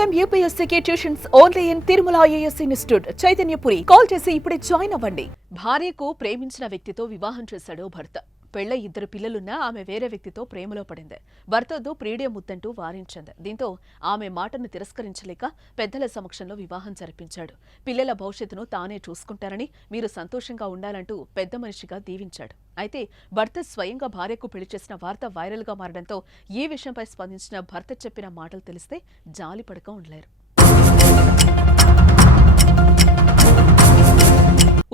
Time యూపీఎస్సీకి tuitions only in Tirumala IAS institute Chaitanyapuri. Call చేసి ఇప్పుడే జాయిన్ అవ్వండి. భార్యకు ప్రేమించిన వ్యక్తితో వివాహం చేశాడు భర్త. పెళ్ల 2 పిల్లలున్నా ఆమె వేరే వ్యక్తితో ప్రేమలో పడింది. భర్తతో ప్రియుడే ముద్దంటూ వారించింది. దీంతో ఆమె మాటను తిరస్కరించలేక పెద్దల సమక్షంలో వివాహం జరిపించాడు. పిల్లల భవిష్యత్తును తానే చూసుకుంటారని, మీరు సంతోషంగా ఉండాలంటూ పెద్ద మనిషిగా దీవించాడు. అయితే భర్త స్వయంగా భార్యకు పెళ్లి చేసిన వార్త వైరల్గా మారడంతో ఈ విషయంపై స్పందించిన భర్త చెప్పిన మాటలు తెలిస్తే జాలిపడక ఉండలేరు.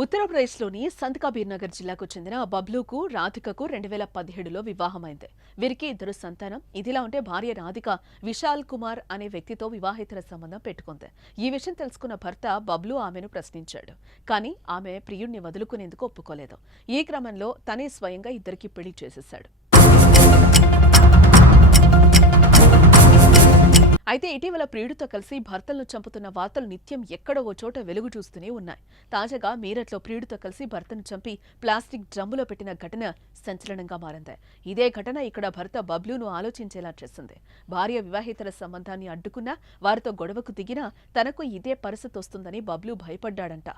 ఉత్తరప్రదేశ్లోని సంత్ కబీర్ నగర్ జిల్లాకు చెందిన బబ్లూకు రాధికకు 2017లో వివాహమైంది. వీరికి 2 సంతానం. ఇదిలా ఉంటే భార్య రాధిక విశాల్ కుమార్ అనే వ్యక్తితో వివాహేతర సంబంధం పెట్టుకుంది. ఈ విషయం తెలుసుకున్న భర్త బబ్లూ ఆమెను ప్రశ్నించాడు. కానీ ఆమె ప్రియుణ్ణి వదులుకునేందుకు ఒప్పుకోలేదు. ఈ క్రమంలో తనే స్వయంగా ఇద్దరికి పెళ్లి చేసేశాడు. అయితే ఇటీవల ప్రియుడితో కలిసి భర్తలను చంపుతున్న వార్తలు నిత్యం ఎక్కడో ఓ చోట వెలుగు చూస్తూనే ఉన్నాయి. తాజాగా మీరట్లో ప్రియుడితో కలిసి భర్తను చంపి ప్లాస్టిక్ డ్రమ్ములో పెట్టిన ఘటన సంచలనంగా మారింది. ఇదే ఘటన ఇక్కడ భర్త బబ్లూను ఆలోచించేలా చేసింది. భార్య వివాహేతర సంబంధాన్ని అడ్డుకున్నా, వారితో గొడవకు దిగినా తనకు ఇదే పరిస్థితి వస్తుందని బబ్లూ భయపడ్డాడంట.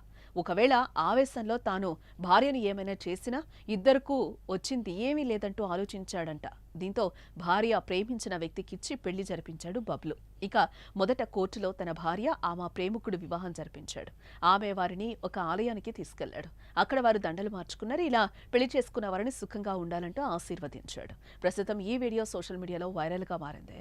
ఒకవేళ ఆవేశంలో తాను భార్యను ఏమైనా చేసినా ఇద్దరికూ వచ్చింది ఏమీ లేదంటూ ఆలోచించాడంట. దీంతో భార్య ప్రేమించిన వ్యక్తికిచ్చి పెళ్లి జరిపించాడు బబ్లూ. ఇక మొదట కోర్టులో తన భార్య ఆమె ప్రేమికుడు వివాహం జరిపించాడు. ఆమె వారిని ఒక ఆలయానికి తీసుకెళ్లాడు. అక్కడ వారు దండలు మార్చుకున్నారు. ఇలా పెళ్లి చేసుకున్న వారిని సుఖంగా ఉండాలంటూ ఆశీర్వదించాడు. ప్రస్తుతం ఈ వీడియో సోషల్ మీడియాలో వైరల్గా మారింది.